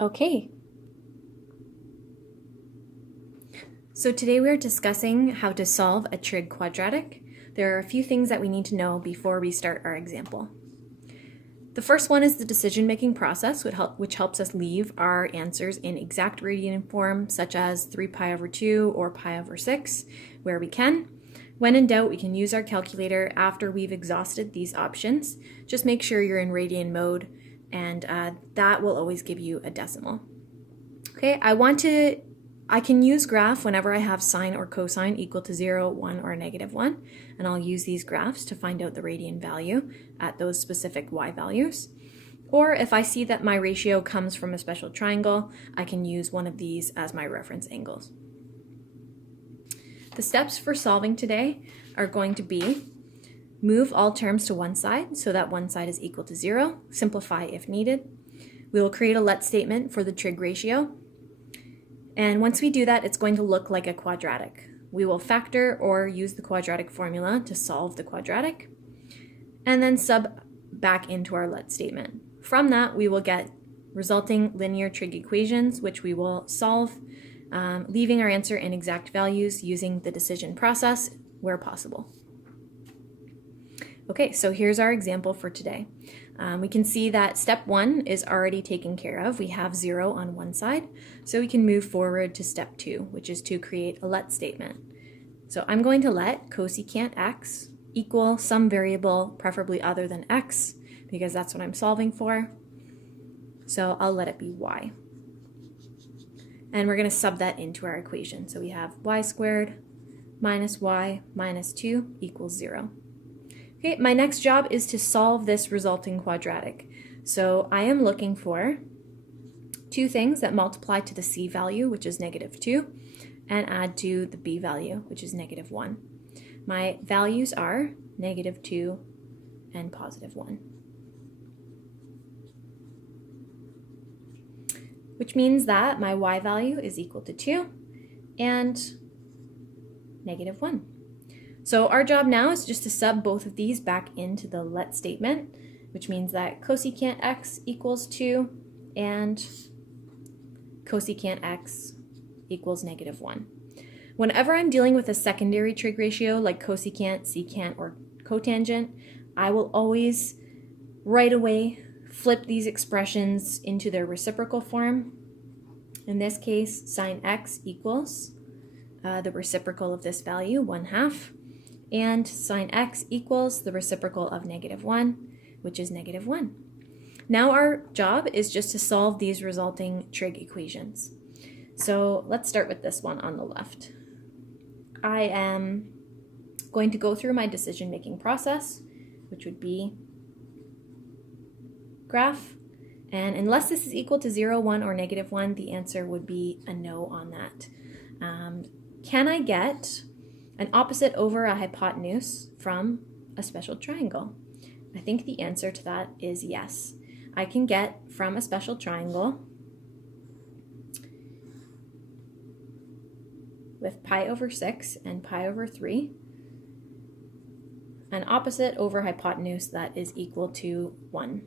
Okay. So today we're discussing how to solve a trig quadratic. There are a few things that we need to know before we start our example. The first one is the decision-making process, which helps us leave our answers in exact radian form, such as 3 pi over 2 or pi over 6, where we can. When in doubt, we can use our calculator after we've exhausted these options. Just make sure you're in radian mode, and that will always give you a decimal. Okay, I can use graph whenever I have sine or cosine equal to 0, 1, or -1, and I'll use these graphs to find out the radian value at those specific y values. Or if I see that my ratio comes from a special triangle, I can use one of these as my reference angles. The steps for solving today are going to be move all terms to one side so that one side is equal to 0, simplify if needed. We will create a let statement for the trig ratio. And once we do that, it's going to look like a quadratic. We will factor or use the quadratic formula to solve the quadratic, and then sub back into our let statement. From that, we will get resulting linear trig equations, which we will solve, leaving our answer in exact values using the decision process where possible. Okay, so here's our example for today. We can see that step 1 is already taken care of. We have 0 on one side, so we can move forward to step 2, which is to create a let statement. So I'm going to let cosecant x equal some variable, preferably other than x, because that's what I'm solving for. So I'll let it be y. And we're going to sub that into our equation. So we have y squared minus y minus 2 equals 0. Okay, my next job is to solve this resulting quadratic. So I am looking for two things that multiply to the c value, which is -2, and add to the b value, which is -1. My values are -2 and +1. Which means that my y value is equal to 2 and -1. So our job now is just to sub both of these back into the let statement, which means that cosecant x equals 2 and cosecant x equals -1. Whenever I'm dealing with a secondary trig ratio like cosecant, secant, or cotangent, I will always right away flip these expressions into their reciprocal form. In this case, sine x equals the reciprocal of this value, 1/2. And sine x equals the reciprocal of -1, which is -1. Now our job is just to solve these resulting trig equations. So let's start with this one on the left. I am going to go through my decision-making process, which would be graph, and unless this is equal to 0, 1, or -1, the answer would be a no on that. Can I get an opposite over a hypotenuse from a special triangle? I think the answer to that is yes. I can get from a special triangle with pi over 6 and pi over 3 an opposite over hypotenuse that is equal to 1.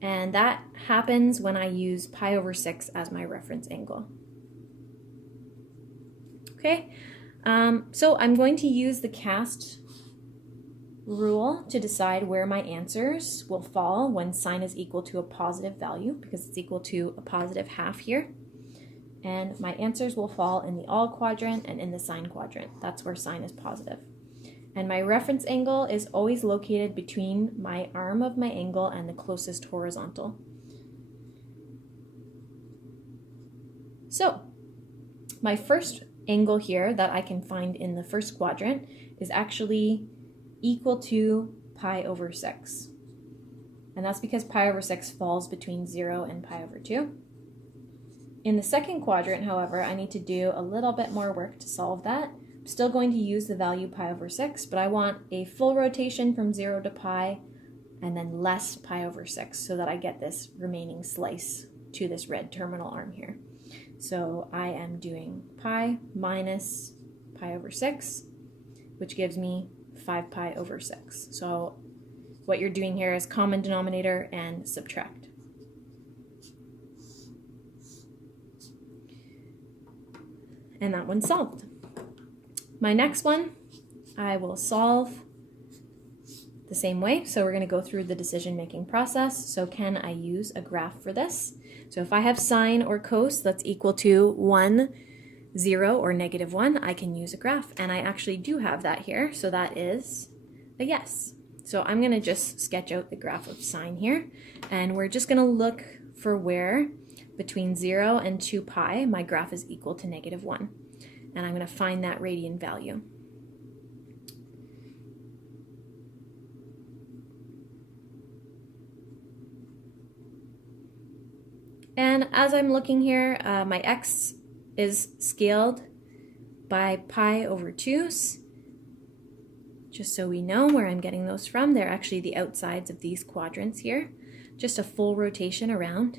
And that happens when I use pi over 6 as my reference angle. Okay. So I'm going to use the cast rule to decide where my answers will fall when sine is equal to a positive value, because it's equal to a +1/2 here. And my answers will fall in the all quadrant and in the sine quadrant. That's where sine is positive. And my reference angle is always located between my arm of my angle and the closest horizontal. So my first angle here that I can find in the first quadrant is actually equal to pi over 6. And that's because pi over 6 falls between 0 and pi over 2. In the second quadrant, however, I need to do a little bit more work to solve that. I'm still going to use the value pi over 6, but I want a full rotation from 0 to pi and then less pi over 6 so that I get this remaining slice to this red terminal arm here. So I am doing pi minus pi over 6, which gives me 5 pi over 6. So what you're doing here is common denominator and subtract. and that one's solved. My next one, I will solve the same way. So we're going to go through the decision-making process. So can I use a graph for this? So if I have sine or cos that's equal to 1, 0, or -1, I can use a graph. And I actually do have that here. So that is a yes. So I'm going to just sketch out the graph of sine here. And we're just going to look for where between 0 and 2 pi my graph is equal to -1. And I'm going to find that radian value. And as I'm looking here, my x is scaled by pi over 2's. Just so we know where I'm getting those from, they're actually the outsides of these quadrants here. Just a full rotation around.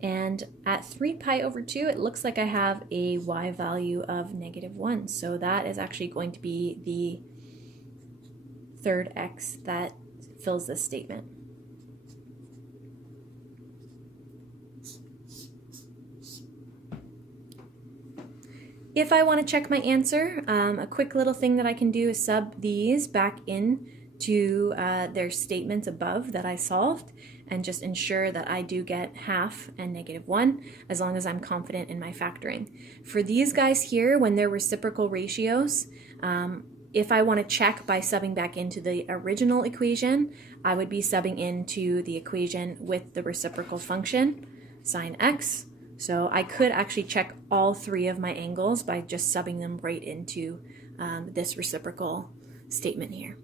And at 3 pi over 2, it looks like I have a y value of -1. So that is actually going to be the third x that fills this statement. If I want to check my answer, a quick little thing that I can do is sub these back in to their statements above that I solved and just ensure that I do get half and -1 as long as I'm confident in my factoring. For these guys here, when they're reciprocal ratios, if I want to check by subbing back into the original equation, I would be subbing into the equation with the reciprocal function, sine x. So I could actually check all three of my angles by just subbing them right into this reciprocal statement here.